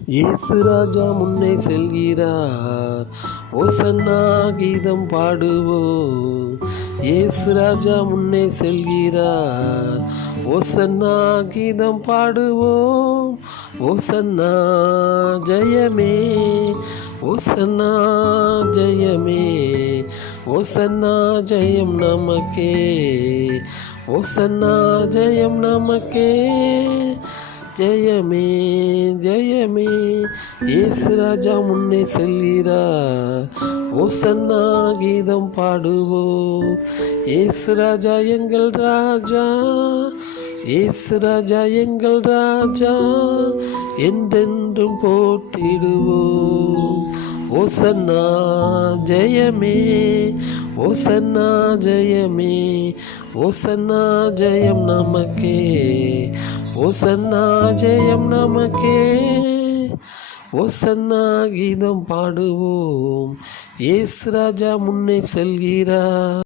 இயேசு ராஜா முன்னே செல்கிறார், ஓசன்னா கீதம் பாடுவோம். இயேசு ராஜா முன்னே செல்கிறார், ஓசன்னா கீதம் பாடுவோம். ஓசன்னா ஜெயமே, ஓசன்னா ஜெயமே, ஓசன்னா ஜெயம் நமக்கே, ஓசன்னா ஜெயம் நமக்கே. ஜெயமே ஜெயமே, இயேசு ராஜா முன்னே செல்கிறார், ஓசன்னா கீதம் பாடுவோம். இயேசு ராஜா எங்கள் ராஜா, இயேசு ராஜா எங்கள் ராஜா, என்றென்றும் போற்றிடுவோம். ஓசன்னா ஜெயமே, ஓசன்னா ஜெயமே, ஓசன்னா ஜெயம் நமக்கே, ஓசன்னா ஜெயம் நமக்கே. ஓசன்னா கீதம் பாடுவோம், இயேசு ராஜா முன்னே செல்கிறார்.